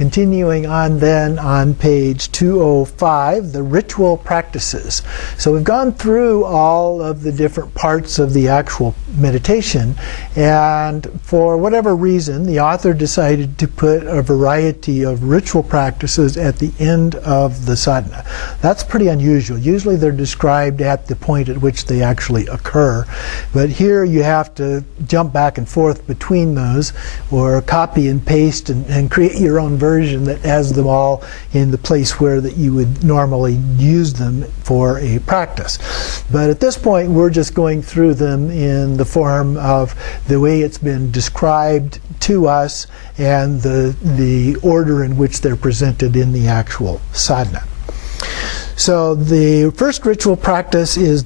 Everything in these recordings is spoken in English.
Continuing on then on page 205, the ritual practices. So we've gone through all of the different parts of the actual meditation, and for whatever reason the author decided to put a variety of ritual practices at the end of the sadhana. That's pretty unusual. Usually they're described at the point at which they actually occur, but here you have to jump back and forth between those, or copy and paste and create your own version that has them all in the place where that you would normally use them for a practice. But at this point we're just going through them in the form of the way it's been described to us and the order in which they're presented in the actual sadhana. So the first ritual practice is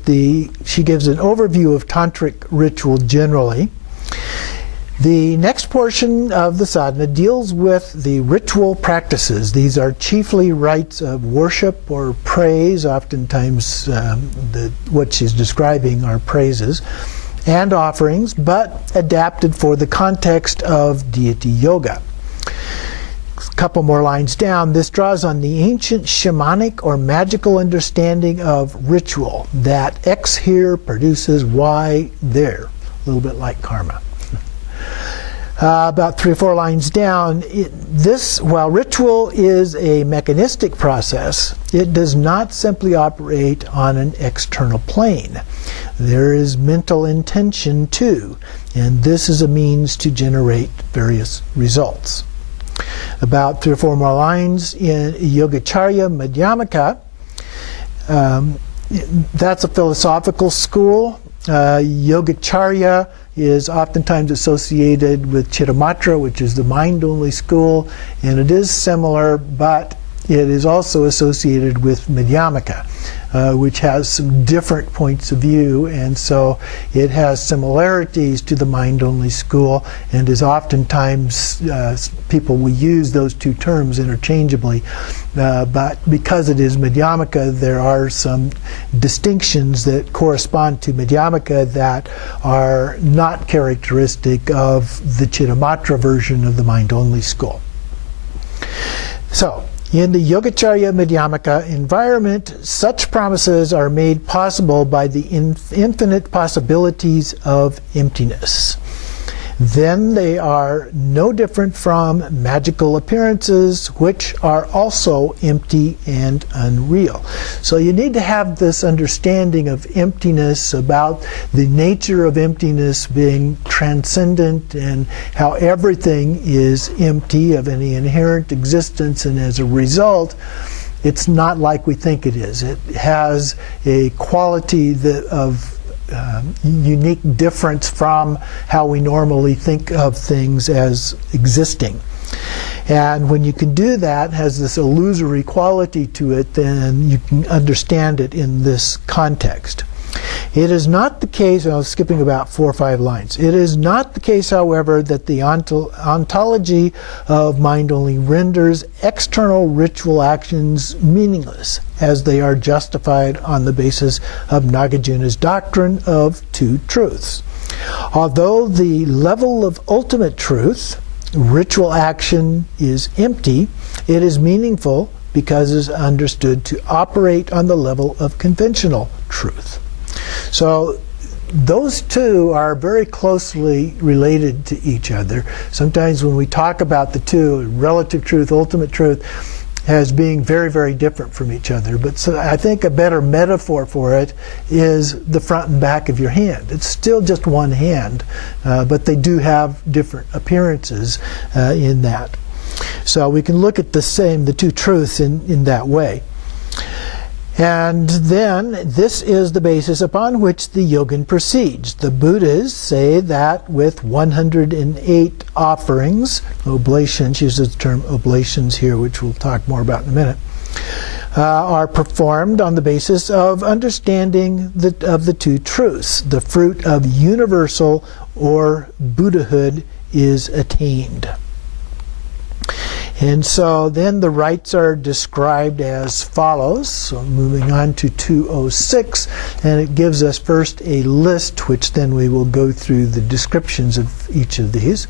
she gives an overview of tantric ritual generally. The next portion of the sadhana deals with the ritual practices. These are chiefly rites of worship or praise. Oftentimes what she's describing are praises and offerings, but adapted for the context of deity yoga. A couple more lines down, this draws on the ancient shamanic or magical understanding of ritual, that X here produces Y there, a little bit like karma. About 3 or 4 lines down, while ritual is a mechanistic process, it does not simply operate on an external plane. There is mental intention too, and this is a means to generate various results. About 3 or 4 more lines in Yogacharya Madhyamaka. That's a philosophical school. Yogacharya is oftentimes associated with Chittamatra, which is the mind-only school, and it is similar, but it is also associated with Madhyamaka, which has some different points of view, and so it has similarities to the mind-only school, and is oftentimes people will use those two terms interchangeably, but because it is Madhyamaka, there are some distinctions that correspond to Madhyamaka that are not characteristic of the Chittamatra version of the mind-only school. So, in the Yogacharya Madhyamaka environment, such promises are made possible by the infinite possibilities of emptiness. Then they are no different from magical appearances, which are also empty and unreal. So you need to have this understanding of emptiness, about the nature of emptiness being transcendent, and how everything is empty of any inherent existence, and as a result, it's not like we think it is. It has a quality of unique difference from how we normally think of things as existing. And when you can do that, it has this illusory quality to it, then you can understand it in this context. It is not the case, and I was skipping about 4 or 5 lines, it is not the case, however, that the ontology of mind only renders external ritual actions meaningless, as they are justified on the basis of Nagarjuna's doctrine of 2 truths. Although the level of ultimate truth, ritual action, is empty, it is meaningful because it is understood to operate on the level of conventional truth. So those two are very closely related to each other. Sometimes when we talk about the two, relative truth, ultimate truth, as being very, very different from each other. But so I think a better metaphor for it is the front and back of your hand. It's still just one hand, but they do have different appearances in that. So we can look at the two truths in that way. And then this is the basis upon which the yogin proceeds. The Buddhas say that with 108 offerings, oblations, uses the term oblations here, which we'll talk more about in a minute, are performed on the basis of understanding of the 2 truths. The fruit of universal or Buddhahood is attained. And so then the rites are described as follows. So moving on to 206, and it gives us first a list, which then we will go through the descriptions of each of these.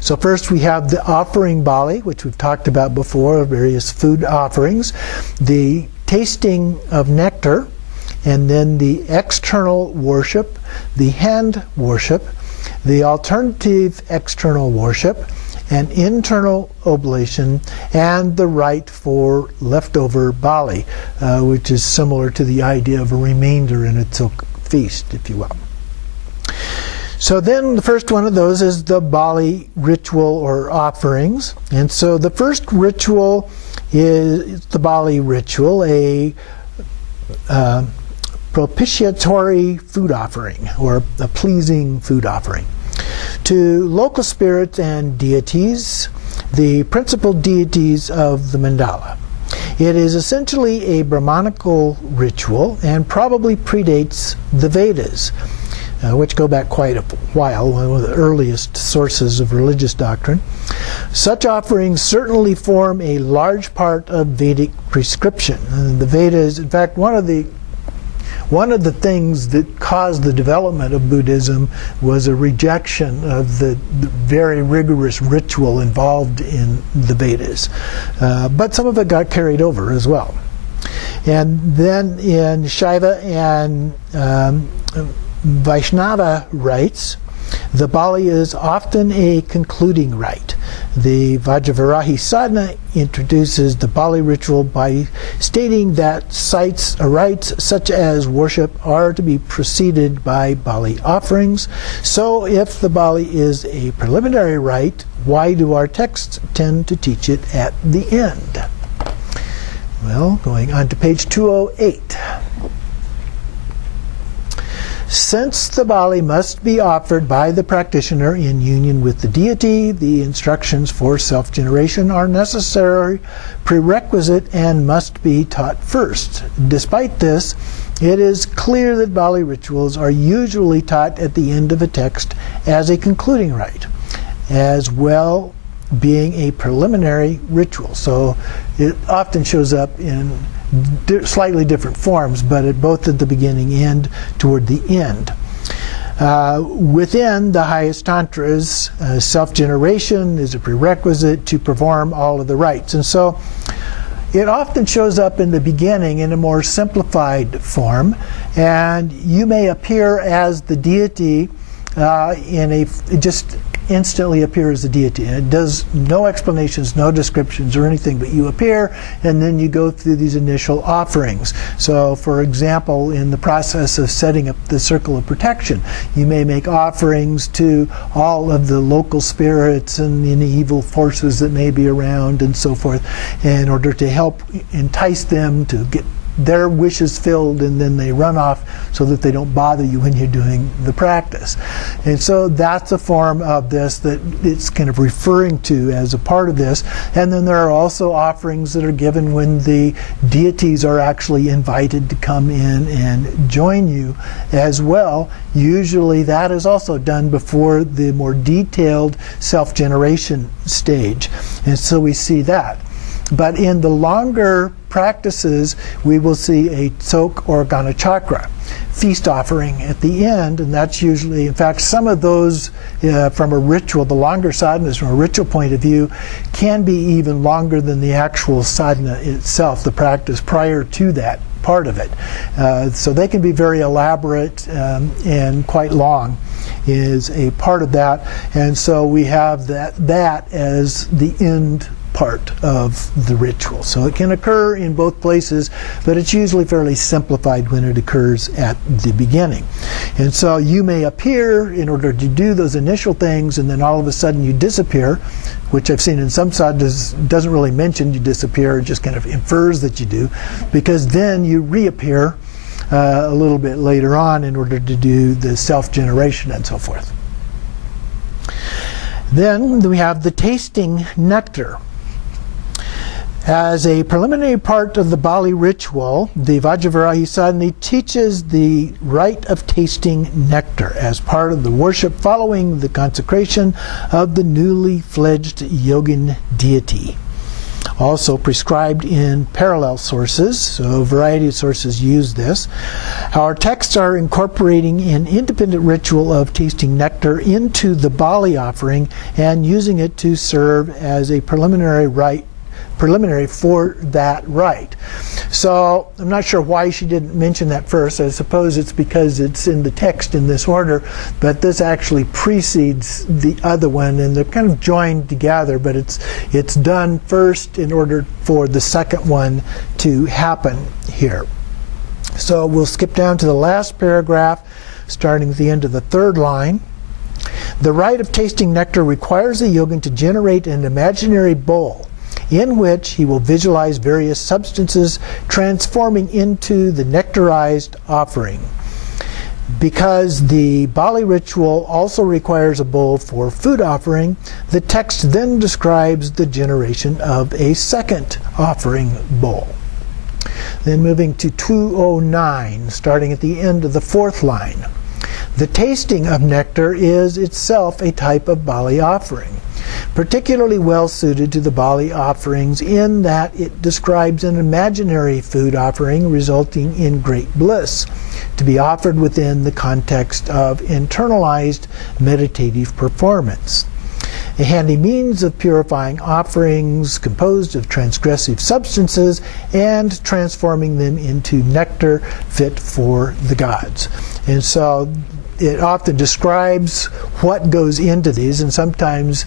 So first we have the offering bali, which we've talked about before, various food offerings, the tasting of nectar, and then the external worship, the hand worship, the alternative external worship, an internal oblation, and the rite for leftover bali, which is similar to the idea of a remainder in a Tsok feast, if you will. So then the first one of those is the bali ritual or offerings. And so the first ritual is the bali ritual, a propitiatory food offering, or a pleasing food offering to local spirits and deities, the principal deities of the mandala. It is essentially a Brahmanical ritual and probably predates the Vedas, which go back quite a while, one of the earliest sources of religious doctrine. Such offerings certainly form a large part of Vedic prescription. And the Vedas, in fact, one of the things that caused the development of Buddhism was a rejection of the very rigorous ritual involved in the Vedas. But some of it got carried over as well. And then in Shaiva and Vaishnava rites, the bali is often a concluding rite. The Vajravarahi Sadhana introduces the bali ritual by stating that rites such as worship are to be preceded by bali offerings. So if the bali is a preliminary rite, why do our texts tend to teach it at the end? Well, going on to page 208. Since the bali must be offered by the practitioner in union with the deity, the instructions for self-generation are necessary, prerequisite, and must be taught first. Despite this, it is clear that bali rituals are usually taught at the end of a text as a concluding rite, as well being a preliminary ritual. So it often shows up in slightly different forms, but both at the beginning and toward the end. Within the highest tantras, self-generation is a prerequisite to perform all of the rites. And so it often shows up in the beginning in a more simplified form, and you may appear as the deity just instantly appear as a deity. And it does no explanations, no descriptions or anything, but you appear and then you go through these initial offerings. So for example, in the process of setting up the circle of protection, you may make offerings to all of the local spirits and any evil forces that may be around and so forth, in order to help entice them to get their wishes filled, and then they run off so that they don't bother you when you're doing the practice. And so that's a form of this that it's kind of referring to as a part of this. And then there are also offerings that are given when the deities are actually invited to come in and join you as well. Usually that is also done before the more detailed self-generation stage. And so we see that. But in the longer practices, we will see a tsok or ganachakra feast offering at the end, and that's usually, in fact, some of those from a ritual, the longer sadhanas from a ritual point of view, can be even longer than the actual sadhana itself, the practice prior to that part of it. So they can be very elaborate and quite long is a part of that, and so we have that as the end part of the ritual. So it can occur in both places, but it's usually fairly simplified when it occurs at the beginning. And so you may appear in order to do those initial things, and then all of a sudden you disappear, which I've seen in some sadhanas doesn't really mention you disappear, it just kind of infers that you do, because then you reappear a little bit later on in order to do the self-generation and so forth. Then we have the tasting nectar. As a preliminary part of the bali ritual, the Vajravarahi Sadhana teaches the rite of tasting nectar as part of the worship following the consecration of the newly fledged yogin deity. also prescribed in parallel sources, so a variety of sources use this. Our texts are incorporating an independent ritual of tasting nectar into the bali offering and using it to serve as a preliminary for that rite. So I'm not sure why she didn't mention that first. I suppose it's because it's in the text in this order, but this actually precedes the other one, and they're kind of joined together, but it's done first in order for the second one to happen here. So we'll skip down to the last paragraph, starting at the end of the third line. The rite of tasting nectar requires the yogin to generate an imaginary bowl in which he will visualize various substances transforming into the nectarized offering. Because the bali ritual also requires a bowl for food offering, the text then describes the generation of a second offering bowl. Then moving to 209, starting at the end of the fourth line. The tasting of nectar is itself a type of bali offering, particularly well suited to the bali offerings in that it describes an imaginary food offering resulting in great bliss, to be offered within the context of internalized meditative performance. A handy means of purifying offerings composed of transgressive substances and transforming them into nectar fit for the gods. And so it often describes what goes into these, and sometimes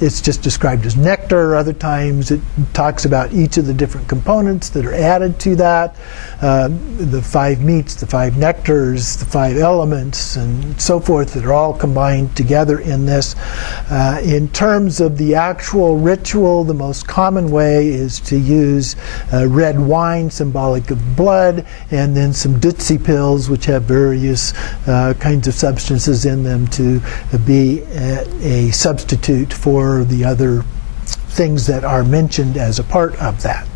it's just described as nectar. Other times it talks about each of the different components that are added to that, the 5 meats, the 5 nectars, the 5 elements, and so forth, that are all combined together in this. In terms of the actual ritual, the most common way is to use red wine, symbolic of blood, and then some dutsi pills, which have various kinds of substances in them to be a substitute for the other things that are mentioned as a part of that.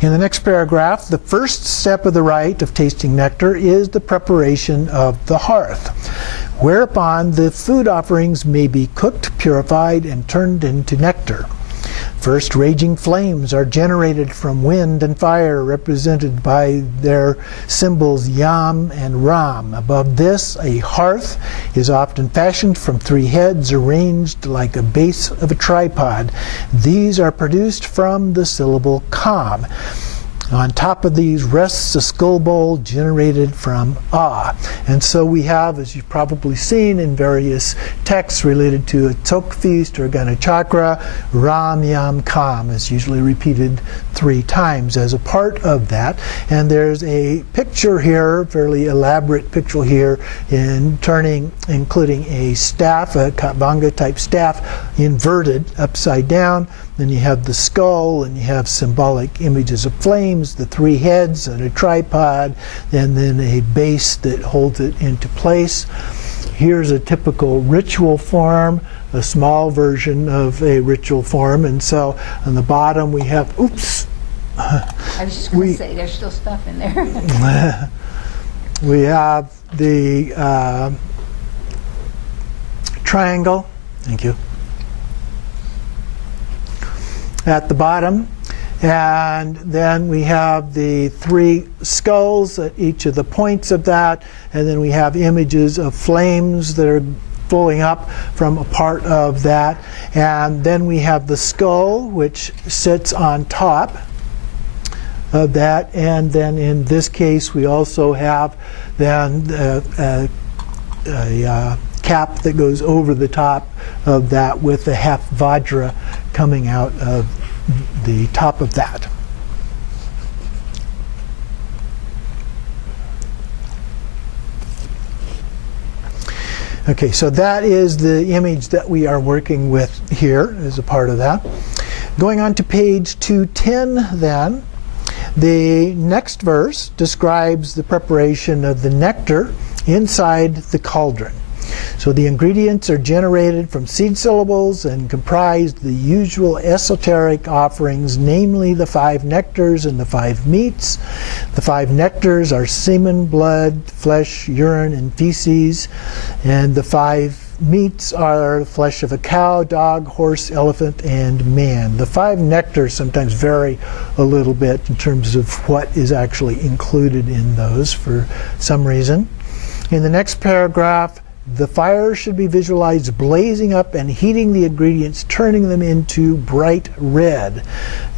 In the next paragraph, the first step of the rite of tasting nectar is the preparation of the hearth, whereupon the food offerings may be cooked, purified, and turned into nectar. First, raging flames are generated from wind and fire, represented by their symbols Yam and Ram. Above this, a hearth is often fashioned from 3 heads arranged like a base of a tripod. These are produced from the syllable Kam. On top of these rests a skull bowl generated from Ah. And so we have, as you've probably seen in various texts related to a Tok feast or Ganachakra, Ram, Yam, Kam is usually repeated 3 times as a part of that. And there's a picture here, fairly elaborate picture here, including a staff, a Katvanga type staff, inverted upside down. Then you have the skull, and you have symbolic images of flames, the 3 heads, and a tripod, and then a base that holds it into place. Here's a typical ritual form, a small version of a ritual form. And so on the bottom we have, oops. I was just going to say, there's still stuff in there. We have the triangle. Thank you. At the bottom, and then we have the 3 skulls at each of the points of that, and then we have images of flames that are flowing up from a part of that, and then we have the skull, which sits on top of that, and then in this case we also have then a cap that goes over the top of that with the half Vajra coming out of the top of that. Okay, so that is the image that we are working with here as a part of that. Going on to page 210 then, the next verse describes the preparation of the nectar inside the cauldron. So the ingredients are generated from seed syllables and comprise the usual esoteric offerings, namely the 5 nectars and the 5 meats. The 5 nectars are semen, blood, flesh, urine, and feces. And the 5 meats are the flesh of a cow, dog, horse, elephant, and man. The 5 nectars sometimes vary a little bit in terms of what is actually included in those for some reason. In the next paragraph, the fire should be visualized blazing up and heating the ingredients, turning them into bright red.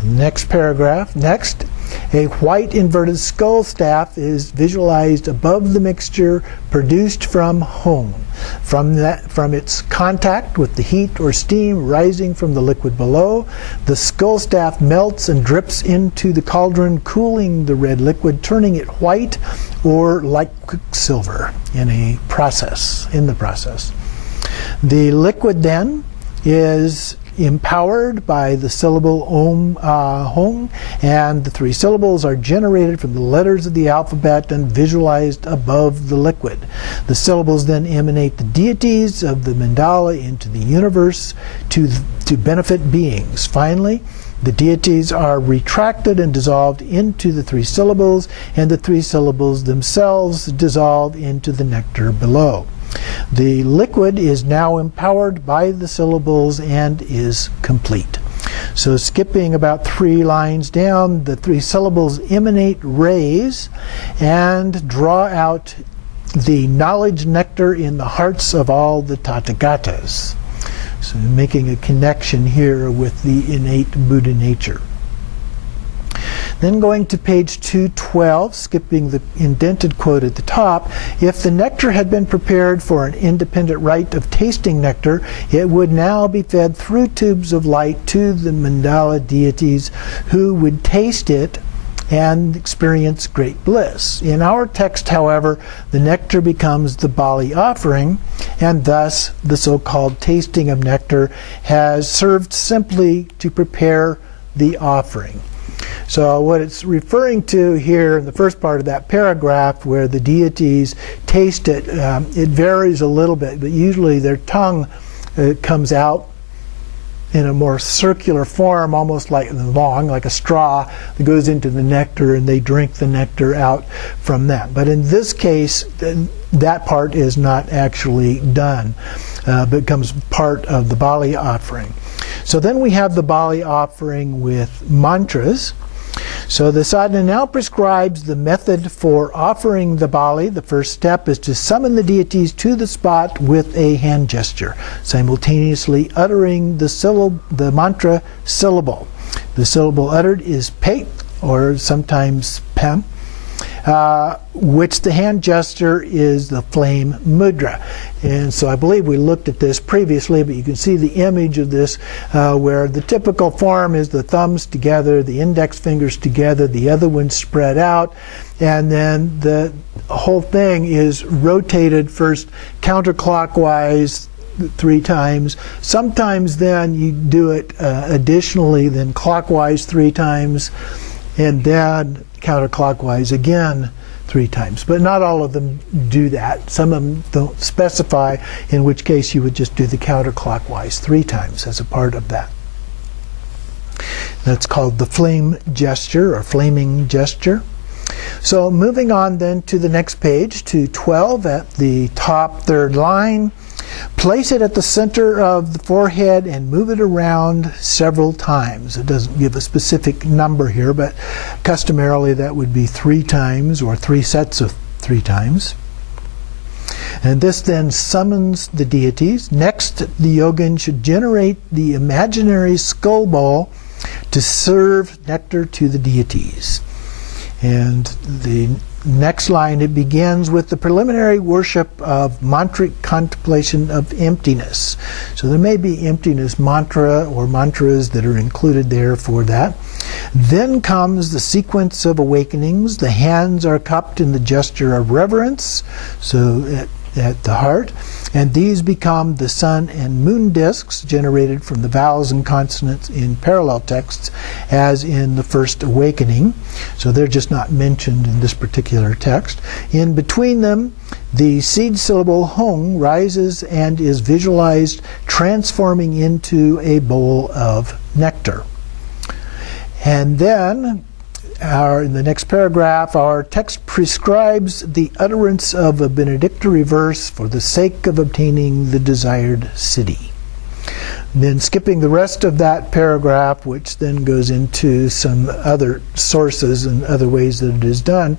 Next paragraph. Next, a white inverted skull staff is visualized above the mixture produced from home. From its contact with the heat or steam rising from the liquid below, the skull staff melts and drips into the cauldron, cooling the red liquid, turning it white or like quicksilver in the process. The liquid then is empowered by the syllable Om Hong, and the 3 syllables are generated from the letters of the alphabet and visualized above the liquid. The syllables then emanate the deities of the mandala into the universe to benefit beings. Finally, the deities are retracted and dissolved into the 3 syllables, and the 3 syllables themselves dissolve into the nectar below. The liquid is now empowered by the syllables and is complete. So skipping about 3 lines down, the 3 syllables emanate rays and draw out the knowledge nectar in the hearts of all the Tathagatas. So making a connection here with the innate Buddha nature. Then going to page 212, skipping the indented quote at the top, if the nectar had been prepared for an independent rite of tasting nectar, it would now be fed through tubes of light to the mandala deities who would taste it and experience great bliss. In our text, however, the nectar becomes the bali offering, and thus the so-called tasting of nectar has served simply to prepare the offering. So what it's referring to here in the first part of that paragraph, where the deities taste it, it varies a little bit, but usually their tongue comes out in a more circular form, almost like long, like a straw that goes into the nectar, and they drink the nectar out from that. But in this case, that part is not actually done, but becomes part of the bali offering. So then we have the bali offering with mantras. So the sadhana now prescribes the method for offering the bali. The first step is to summon the deities to the spot with a hand gesture, simultaneously uttering the mantra syllable. The syllable uttered is pe, or sometimes pem, which the hand gesture is the flame mudra. And so I believe we looked at this previously, but you can see the image of this where the typical form is the thumbs together, the index fingers together, the other ones spread out, and then the whole thing is rotated first counterclockwise 3 times. Sometimes then you do it additionally, then clockwise 3 times, and then counterclockwise again 3 times. But not all of them do that. Some of them don't specify, in which case you would just do the counterclockwise 3 times as a part of that. That's called the flame gesture or flaming gesture. So moving on then to the next page, to 12 at the top 3rd line. Place it at the center of the forehead and move it around several times. It doesn't give a specific number here, but customarily that would be 3 times or 3 sets of 3 times. And this then summons the deities. Next, the yogin should generate the imaginary skull bowl to serve nectar to the deities. And the next line, it begins with the preliminary worship of mantric contemplation of emptiness. So there may be emptiness mantra or mantras that are included there for that. Then comes the sequence of awakenings. The hands are cupped in the gesture of reverence, so at the heart. And these become the sun and moon discs generated from the vowels and consonants in parallel texts, as in the first awakening. So they're just not mentioned in this particular text. In between them, the seed syllable hong rises and is visualized transforming into a bowl of nectar. And then in the next paragraph, our text prescribes the utterance of a benedictory verse for the sake of obtaining the desired city. Then skipping the rest of that paragraph, which then goes into some other sources and other ways that it is done,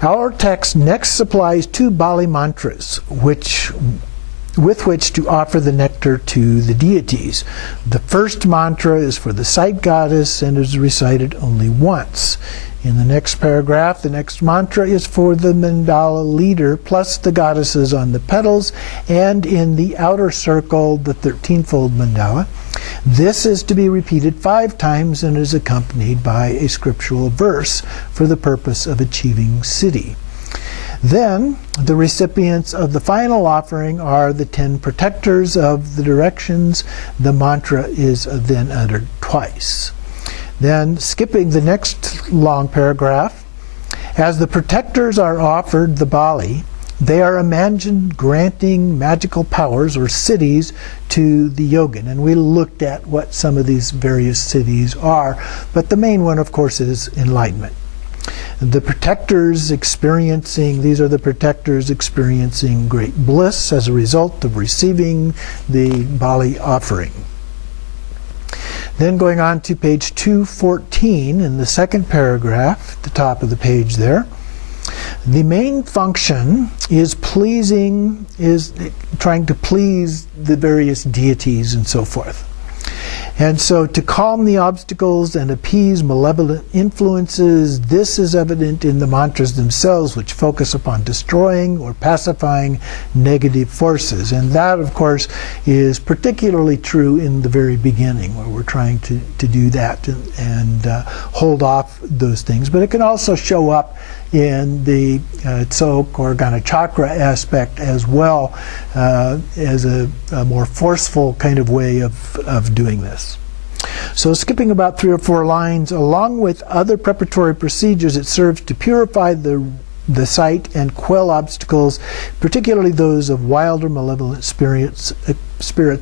our text next supplies 2 Bali mantras, with which to offer the nectar to the deities. The first mantra is for the site goddess and is recited only once. In the next paragraph, the next mantra is for the mandala leader plus the goddesses on the petals, and in the outer circle, the 13-fold mandala. This is to be repeated 5 times and is accompanied by a scriptural verse for the purpose of achieving siddhi. Then, the recipients of the final offering are the 10 protectors of the directions. The mantra is then uttered twice. Then, skipping the next long paragraph, as the protectors are offered the bali, they are imagined granting magical powers or siddhis to the yogin. And we looked at what some of these various siddhis are, but the main one, of course, is enlightenment. These are the protectors experiencing great bliss as a result of receiving the bali offering. Then going on to page 214 in the second paragraph, at the top of the page there, the main function is trying to please the various deities and so forth. And so to calm the obstacles and appease malevolent influences, this is evident in the mantras themselves, which focus upon destroying or pacifying negative forces. And that, of course, is particularly true in the very beginning, where we're trying to do that and hold off those things. But it can also show up in the tsok or ganachakra aspect as well, as a more forceful kind of way of doing this. So skipping about 3 or 4 lines, along with other preparatory procedures, it serves to purify the site and quell obstacles, particularly those of wild or malevolent spirits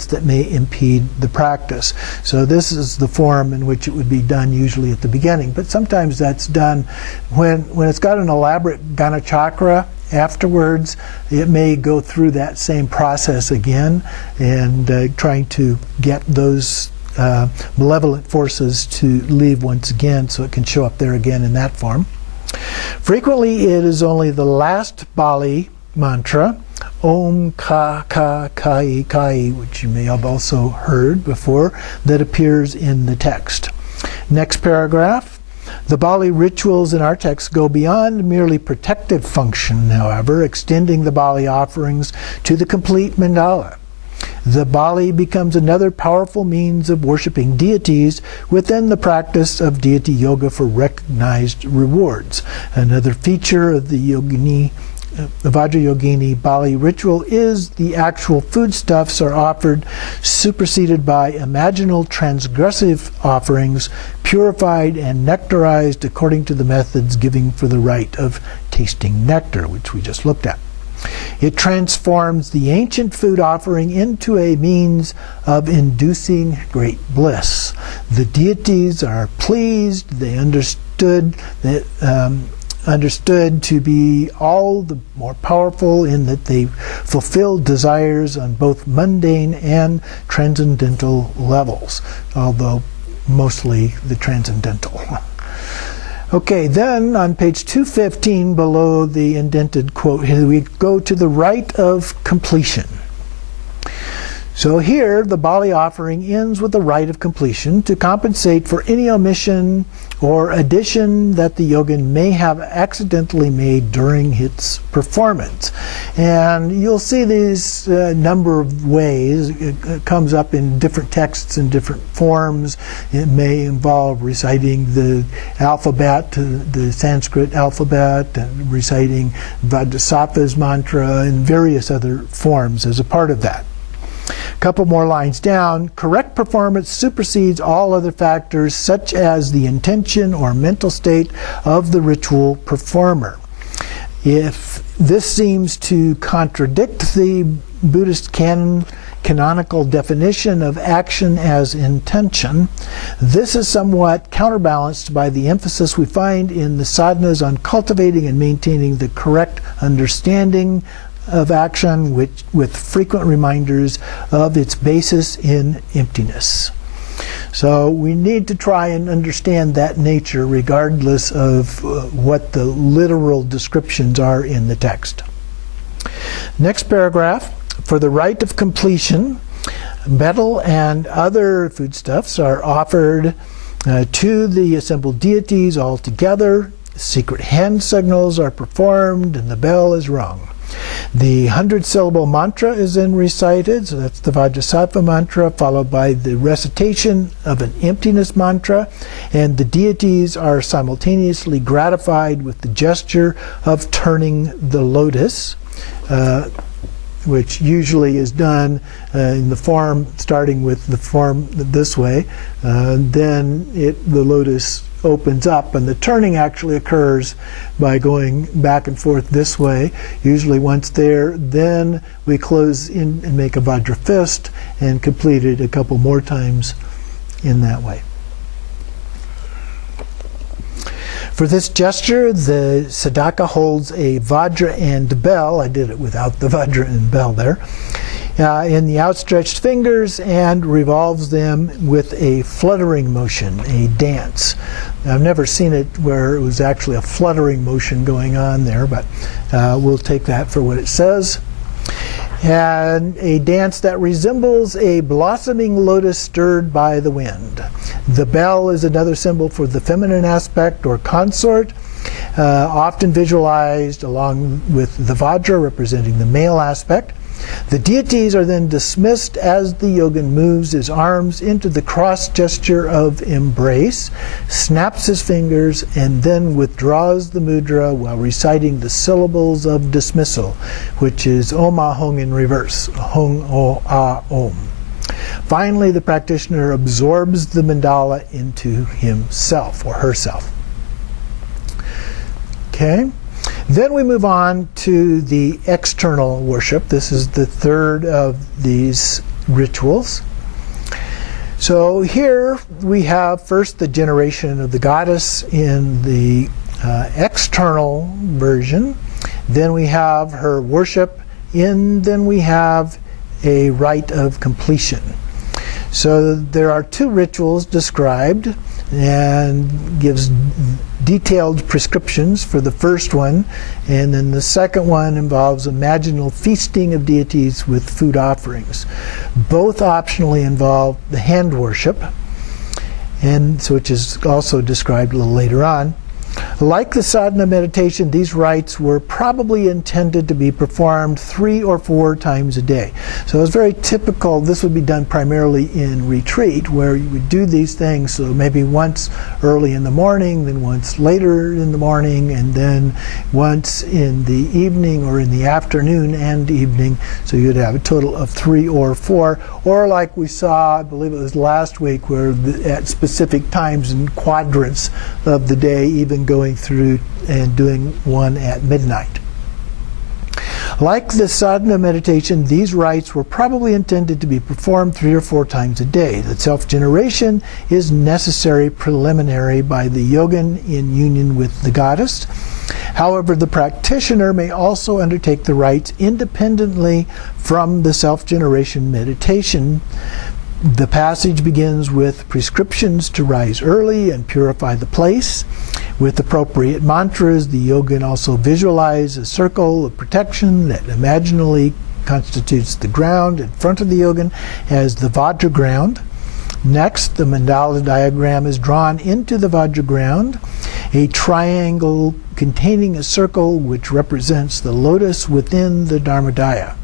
that may impede the practice. So this is the form in which it would be done usually at the beginning. But sometimes that's done when it's got an elaborate ganachakra. Afterwards, it may go through that same process again and trying to get those malevolent forces to leave once again, so it can show up there again in that form. Frequently, it is only the last Bali mantra, Om Ka Ka Kai Kai, which you may have also heard before, that appears in the text. Next paragraph. The Bali rituals in our text go beyond merely protective function, however, extending the Bali offerings to the complete mandala. The Bali becomes another powerful means of worshiping deities within the practice of deity yoga for recognized rewards. Another feature of the Vajrayogini Bali ritual is the actual foodstuffs are offered, superseded by imaginal transgressive offerings, purified and nectarized according to the methods given for the rite of tasting nectar, which we just looked at. It transforms the ancient food offering into a means of inducing great bliss. The deities are pleased, they understood to be all the more powerful in that they fulfill desires on both mundane and transcendental levels, although mostly the transcendental. Okay, then on page 215 below the indented quote, here we go to the rite of completion. So here, the Bali offering ends with the rite of completion to compensate for any omission or addition that the yogin may have accidentally made during its performance. And you'll see these number of ways. It comes up in different texts in different forms. It may involve reciting the alphabet, the Sanskrit alphabet, and reciting Vajrasattva's mantra, and various other forms as a part of that. Couple more lines down. Correct performance supersedes all other factors such as the intention or mental state of the ritual performer. If this seems to contradict the Buddhist canon, canonical definition of action as intention. This is somewhat counterbalanced by the emphasis we find in the sadhanas on cultivating and maintaining the correct understanding of action, with frequent reminders of its basis in emptiness. So we need to try and understand that nature regardless of what the literal descriptions are in the text. Next paragraph. For the rite of completion, metal and other foodstuffs are offered to the assembled deities all together. Secret hand signals are performed and the bell is rung. The 100-syllable mantra is then recited, so that's the Vajrasattva mantra, followed by the recitation of an emptiness mantra, and the deities are simultaneously gratified with the gesture of turning the lotus, which usually is done in the form, starting with the form this way. Then the lotus opens up, and the turning actually occurs by going back and forth this way. Usually once there, then we close in and make a Vajra fist and complete it a couple more times in that way. For this gesture, the sadhaka holds a Vajra and bell. I did it without the Vajra and bell there. In the outstretched fingers, and revolves them with a fluttering motion, a dance. I've never seen it where it was actually a fluttering motion going on there, but we'll take that for what it says. And a dance that resembles a blossoming lotus stirred by the wind. The bell is another symbol for the feminine aspect or consort, often visualized along with the Vajra representing the male aspect. The deities are then dismissed as the yogin moves his arms into the cross gesture of embrace, snaps his fingers, and then withdraws the mudra while reciting the syllables of dismissal, which is Om Ah Hong in reverse, Hong O Ah Om. Finally, the practitioner absorbs the mandala into himself or herself. Okay. Then we move on to the external worship. This is the third of these rituals. So here we have first the generation of the goddess in the external version. Then we have her worship, and then we have a rite of completion. So there are two rituals described, and gives detailed prescriptions for the first one, and then the second one involves imaginal feasting of deities with food offerings. Both optionally involve the hand worship, and so which is also described a little later on. Like the sadhana meditation, these rites were probably intended to be performed 3 or 4 times a day. So it's very typical. This would be done primarily in retreat, where you would do these things, so maybe once early in the morning, then once later in the morning, and then once in the evening or in the afternoon and evening. So you'd have a total of 3 or 4. Or like we saw, I believe it was last week, where at specific times in quadrants of the day, even going through and doing one at midnight. Like the sadhana meditation, these rites were probably intended to be performed 3 or 4 times a day. The self-generation is necessary preliminary by the yogin in union with the goddess. However, the practitioner may also undertake the rites independently from the self-generation meditation. The passage begins with prescriptions to rise early and purify the place. With appropriate mantras, the yogin also visualizes a circle of protection that imaginally constitutes the ground in front of the yogin as the Vajra ground. Next, the mandala diagram is drawn into the Vajra ground, a triangle containing a circle which represents the lotus within the Dharmadaya.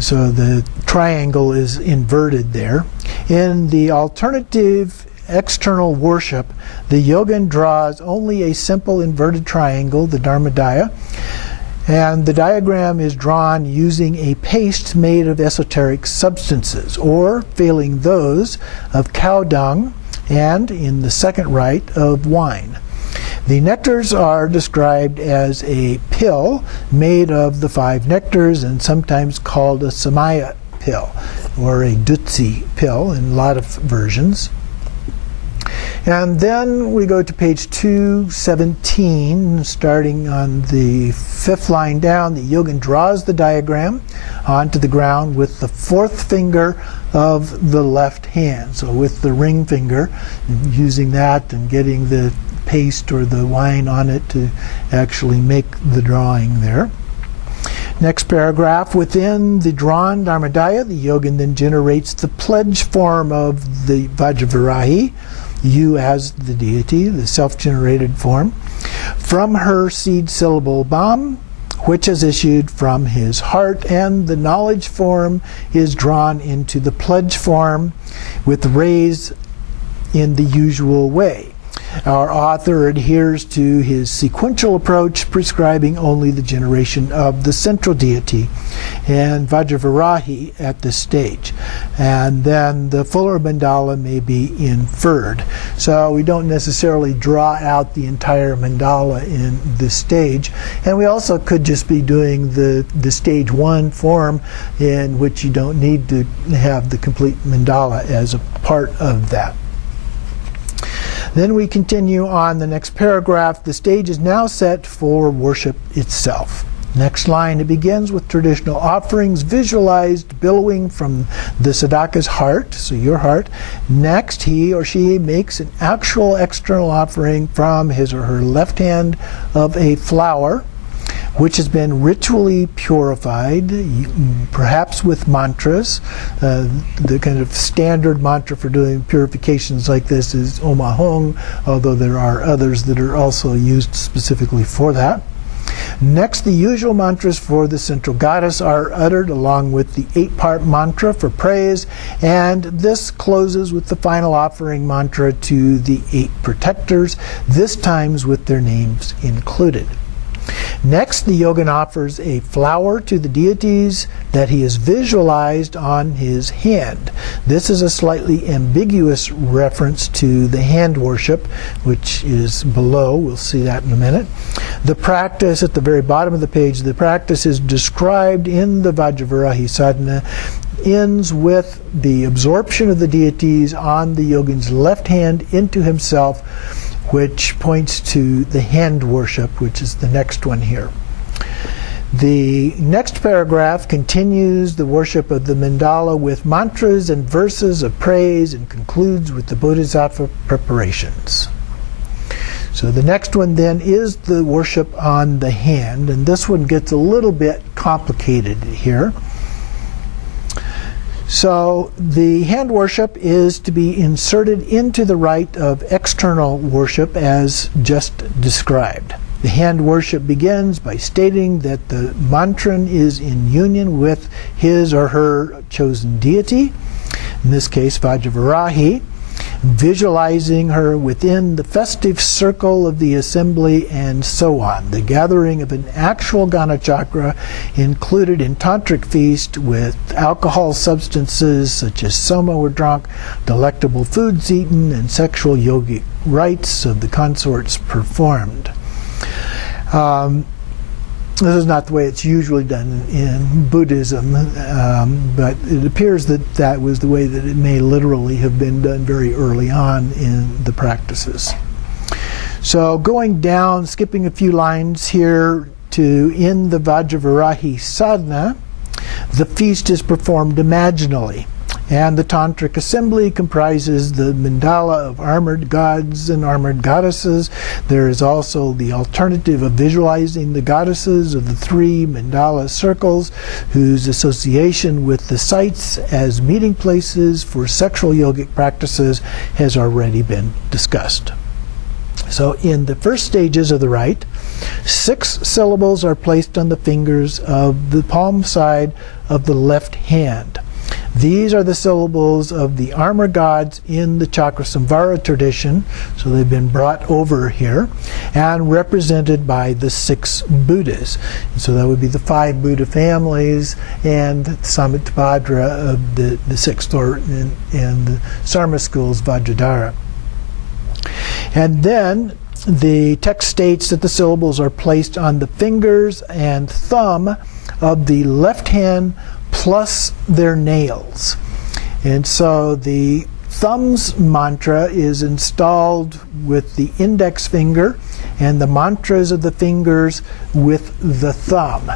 So the triangle is inverted there. In the alternative external worship, the yogin draws only a simple inverted triangle, the Dharmadaya, and the diagram is drawn using a paste made of esoteric substances, or, failing those, of cow dung, and, in the second rite, of wine. The nectars are described as a pill made of the 5 nectars and sometimes called a samaya pill, or a dutsi pill in a lot of versions. And then we go to page 217, starting on the 5th line down. The yogin draws the diagram onto the ground with the 4th finger of the left hand. So with the ring finger, using that and getting the paste or the wine on it to actually make the drawing there. Next paragraph, within the drawn Dharmadaya, the yogin then generates the pledge form of the Vajravarahi, you as the deity, the self-generated form, from her seed syllable Bam, which is issued from his heart, and the knowledge form is drawn into the pledge form with rays in the usual way. Our author adheres to his sequential approach, prescribing only the generation of the central deity and Vajravarahi at this stage. And then the fuller mandala may be inferred. So we don't necessarily draw out the entire mandala in this stage. And we also could just be doing the stage 1 form, in which you don't need to have the complete mandala as a part of that. Then we continue on the next paragraph. The stage is now set for worship itself. Next line, it begins with traditional offerings visualized billowing from the sadhaka's heart, so your heart. Next, he or she makes an actual external offering from his or her left hand of a flower, which has been ritually purified, perhaps with mantras. The kind of standard mantra for doing purifications like this is Om Ahong, although there are others that are also used specifically for that. Next, the usual mantras for the central goddess are uttered along with the 8-part mantra for praise, and this closes with the final offering mantra to the 8 protectors, this times with their names included. Next, the yogin offers a flower to the deities that he has visualized on his hand. This is a slightly ambiguous reference to the hand worship, which is below. We'll see that in a minute. The practice at the very bottom of the page, the practice is described in the Vajravarahi Sadhana, ends with the absorption of the deities on the yogin's left hand into himself, which points to the hand worship, which is the next one here. The next paragraph continues the worship of the mandala with mantras and verses of praise and concludes with the bodhisattva preparations. So the next one then is the worship on the hand, and this one gets a little bit complicated here. So the hand worship is to be inserted into the rite of external worship as just described. The hand worship begins by stating that the mantran is in union with his or her chosen deity, in this case Vajravarahi, visualizing her within the festive circle of the assembly, and so on. The gathering of an actual Gana chakra included in tantric feast with alcohol substances such as soma were drunk, delectable foods eaten, and sexual yogic rites of the consorts performed. This is not the way it's usually done in Buddhism, but it appears that that was the way that it may literally have been done very early on in the practices. So going down, skipping a few lines here to in the Vajravarahi Sadhana, the feast is performed imaginally. And the tantric assembly comprises the mandala of armored gods and armored goddesses. There is also the alternative of visualizing the goddesses of the 3 mandala circles, whose association with the sites as meeting places for sexual yogic practices has already been discussed. So in the first stages of the rite, 6 syllables are placed on the fingers of the palm side of the left hand. These are the syllables of the armor gods in the Chakrasamvara tradition, so they've been brought over here, and represented by the 6 Buddhas. And so that would be the 5 Buddha families and Samitabhadra of the 6th, and the Sarma school's Vajradhara. And then the text states that the syllables are placed on the fingers and thumb of the left hand plus their nails. And so the thumb's mantra is installed with the index finger, and the mantras of the fingers with the thumb.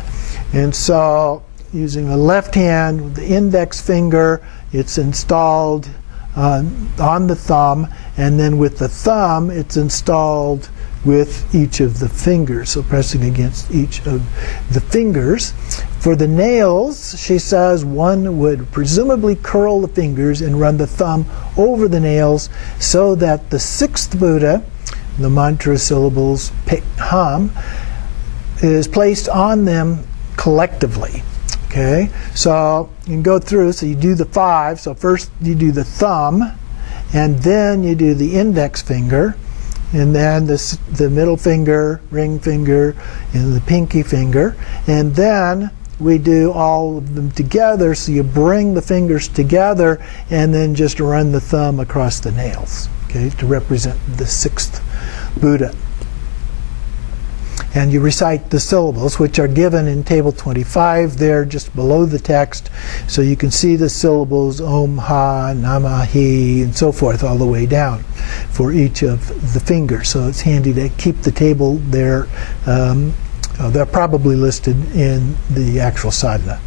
And so using the left hand with the index finger, it's installed on the thumb, and then with the thumb it's installed with each of the fingers, so pressing against each of the fingers. For the nails, she says one would presumably curl the fingers and run the thumb over the nails so that the sixth Buddha, the mantra syllables Pik Ham, is placed on them collectively. Okay, so you can go through, so you do the 5, so first you do the thumb, and then you do the index finger, and then the middle finger, ring finger, and the pinky finger, and then we do all of them together, so you bring the fingers together and then just run the thumb across the nails, okay, to represent the sixth Buddha. And you recite the syllables, which are given in table 25 there just below the text, so you can see the syllables Om, Ha, Nama, He, and so forth all the way down for each of the fingers. So it's handy to keep the table there. They're probably listed in the actual sadhana.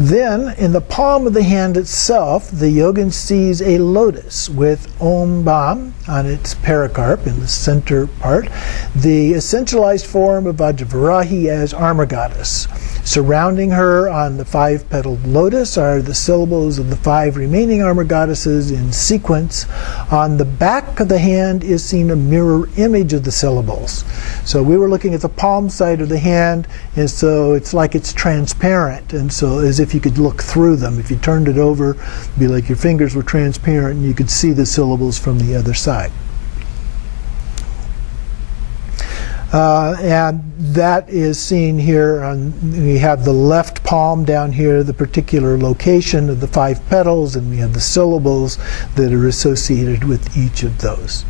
Then, in the palm of the hand itself, the yogin sees a lotus with Om Bam on its pericarp in the center part, the essentialized form of Vajravarahi as armor goddess. Surrounding her on the 5-petaled lotus are the syllables of the 5 remaining armor goddesses in sequence. On the back of the hand is seen a mirror image of the syllables. So we were looking at the palm side of the hand, and so it's like it's transparent, and so as if you could look through them. If you turned it over, it'd be like your fingers were transparent and you could see the syllables from the other side. And that is seen here. We have the left palm down here, the particular location of the 5 petals, and we have the syllables that are associated with each of those.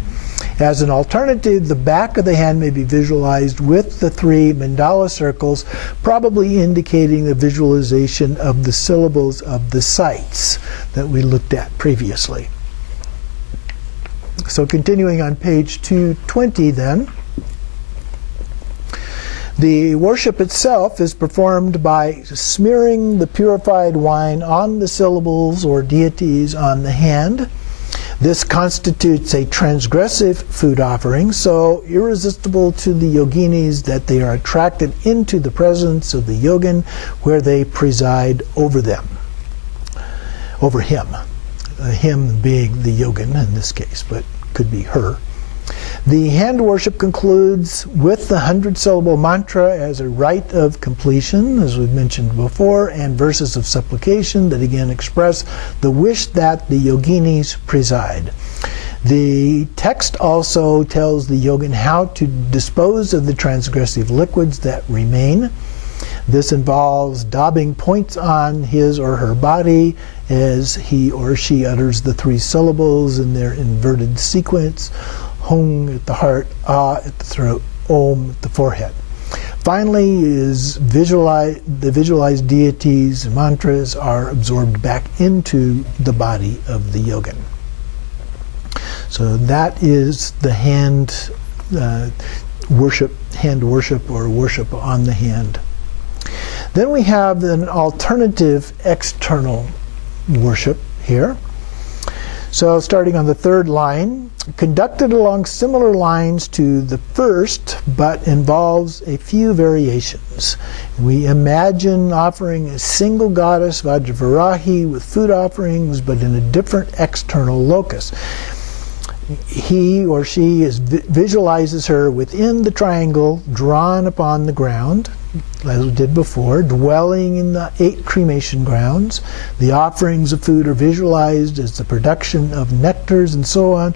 As an alternative, the back of the hand may be visualized with the 3 mandala circles, probably indicating the visualization of the syllables of the sites that we looked at previously. So continuing on page 220 then. The worship itself is performed by smearing the purified wine on the syllables or deities on the hand. This constitutes a transgressive food offering, so irresistible to the yoginis that they are attracted into the presence of the yogin where they preside over them, over him. Him being the yogin in this case, but could be her. The hand worship concludes with the 100-syllable mantra as a rite of completion, as we've mentioned before, and verses of supplication that again express the wish that the yoginis preside. The text also tells the yogin how to dispose of the transgressive liquids that remain. This involves daubing points on his or her body as he or she utters the 3 syllables in their inverted sequence. Hung at the heart, Ah at the throat, Om at the forehead. Finally, the visualized deities and mantras are absorbed back into the body of the yogin. So that is the hand worship or worship on the hand. Then we have an alternative external worship here. So starting on the 3rd line, conducted along similar lines to the first, but involves a few variations. We imagine offering a single goddess, Vajravarahi, with food offerings, but in a different external locus. He or she visualizes her within the triangle drawn upon the ground, as we did before, dwelling in the 8 cremation grounds. The offerings of food are visualized as the production of nectars and so on.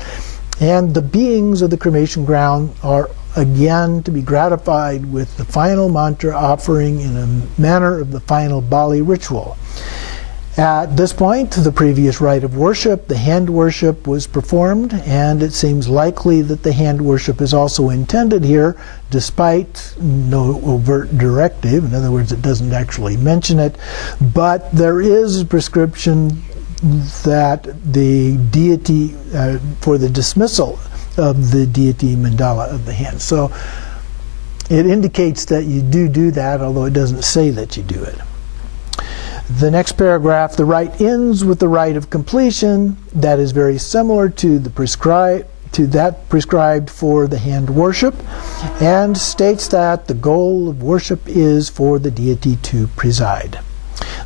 And the beings of the cremation ground are again to be gratified with the final mantra offering in a manner of the final Bali ritual. At this point, the previous rite of worship, the hand worship, was performed, and it seems likely that the hand worship is also intended here, despite no overt directive. In other words, it doesn't actually mention it, but there is a prescription that the deity, for the dismissal of the deity mandala of the hand. So it indicates that you do that, although it doesn't say that you do it. The next paragraph, the rite ends with the rite of completion that is very similar to that prescribed for the hand worship, and states that the goal of worship is for the deity to preside.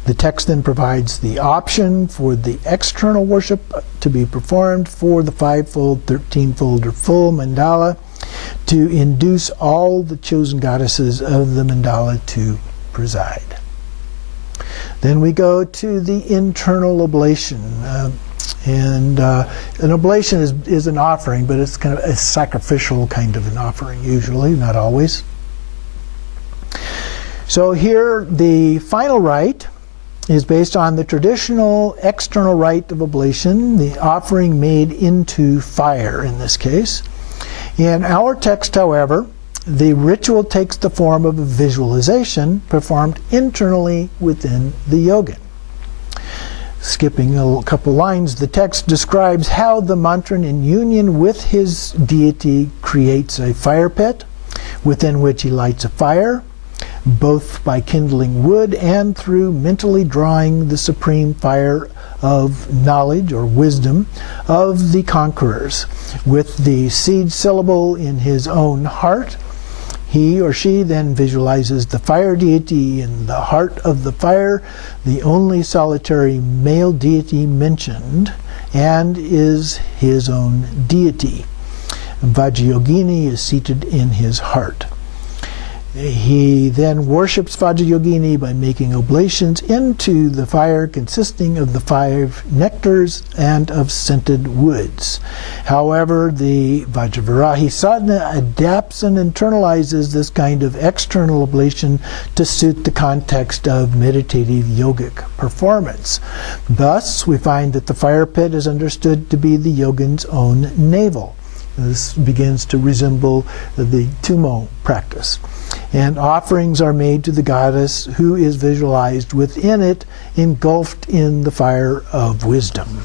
The text then provides the option for the external worship to be performed for the 5-fold, 13-fold, or full mandala to induce all the chosen goddesses of the mandala to preside. Then we go to the internal oblation. An oblation is an offering, but it's kind of a sacrificial kind of an offering, usually, not always. So here, the final rite is based on the traditional external rite of oblation, the offering made into fire in this case. In our text, however, the ritual takes the form of a visualization performed internally within the yogin. Skipping a couple lines, the text describes how the mantran in union with his deity creates a fire pit within which he lights a fire, both by kindling wood and through mentally drawing the supreme fire of knowledge or wisdom of the conquerors. With the seed syllable in his own heart, he or she then visualizes the fire deity in the heart of the fire, the only solitary male deity mentioned, and is his own deity. Vajrayogini is seated in his heart. He then worships Vajrayogini by making oblations into the fire consisting of the 5 nectars and of scented woods. However, the Vajravarahi Sadhana adapts and internalizes this kind of external oblation to suit the context of meditative yogic performance. Thus, we find that the fire pit is understood to be the yogin's own navel. This begins to resemble the tumo practice. And offerings are made to the goddess who is visualized within it, engulfed in the fire of wisdom.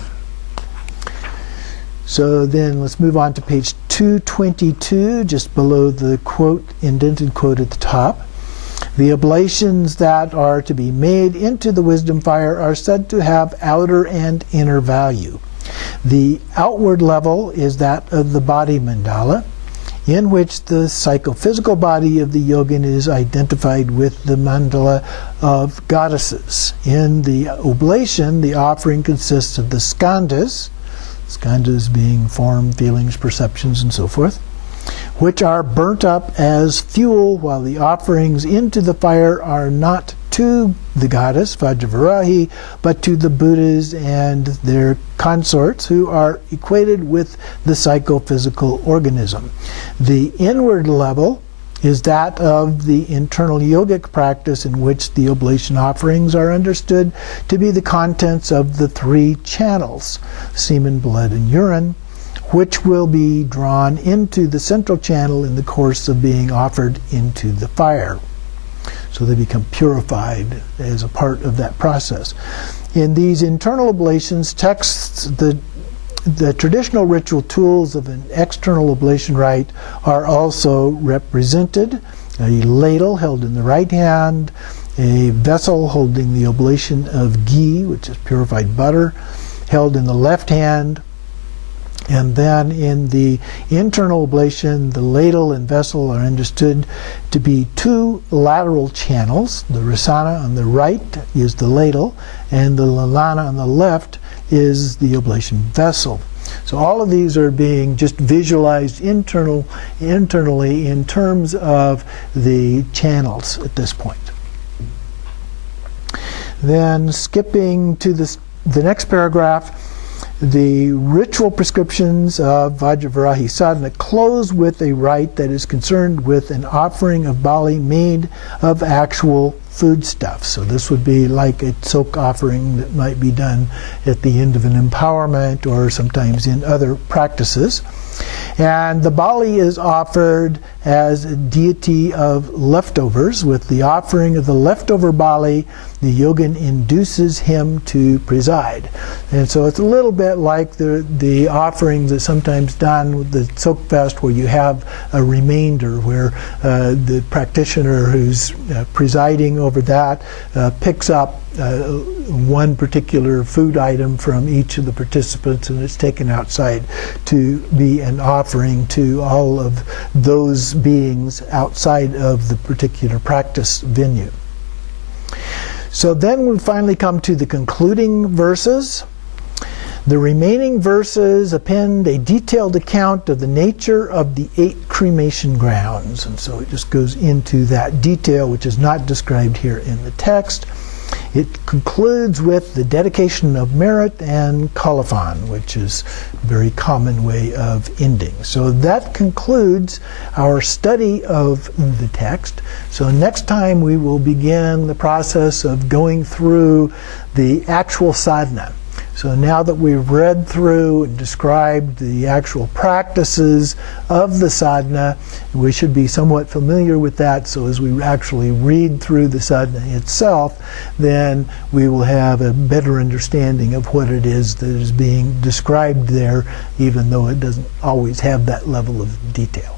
So then let's move on to page 222, just below the quote, indented quote at the top. The oblations that are to be made into the wisdom fire are said to have outer and inner value. The outward level is that of the body mandala, in which the psychophysical body of the yogin is identified with the mandala of goddesses. In the oblation, the offering consists of the skandhas being form, feelings, perceptions, and so forth, which are burnt up as fuel, while the offerings into the fire are not to the goddess, Vajravarahi, but to the Buddhas and their consorts, who are equated with the psychophysical organism. The inward level is that of the internal yogic practice, in which the oblation offerings are understood to be the contents of the 3 channels, semen, blood, and urine, which will be drawn into the central channel in the course of being offered into the fire. So they become purified as a part of that process. In these internal oblations, texts, the traditional ritual tools of an external oblation rite are also represented. A ladle held in the right hand, a vessel holding the oblation of ghee, which is purified butter, held in the left hand. And then in the internal oblation, the ladle and vessel are understood to be 2 lateral channels. The rasana on the right is the ladle, and the lalana on the left is the oblation vessel. So all of these are being just visualized internally in terms of the channels at this point. Then skipping to the next paragraph, The ritual prescriptions of Vajravarahi Sadhana close with a rite that is concerned with an offering of bali made of actual foodstuffs. So this would be like a silk offering that might be done at the end of an empowerment or sometimes in other practices. And the bali is offered as a deity of leftovers. With the offering of the leftover bali, the yogin induces him to preside. And so it's a little bit like the offerings that sometimes done with the silk fest, where you have a remainder, where the practitioner who's presiding over that picks up one particular food item from each of the participants, and it's taken outside to be an offering to all of those beings outside of the particular practice venue. So then we finally come to the concluding verses. The remaining verses append a detailed account of the nature of the 8 cremation grounds, and so it just goes into that detail, which is not described here in the text. It concludes with the dedication of merit and colophon, which is a very common way of ending. So that concludes our study of the text. So next time we will begin the process of going through the actual sadhana. So now that we've read through and described the actual practices of the sadhana, we should be somewhat familiar with that. So as we actually read through the sadhana itself, then we will have a better understanding of what it is that is being described there, even though it doesn't always have that level of detail.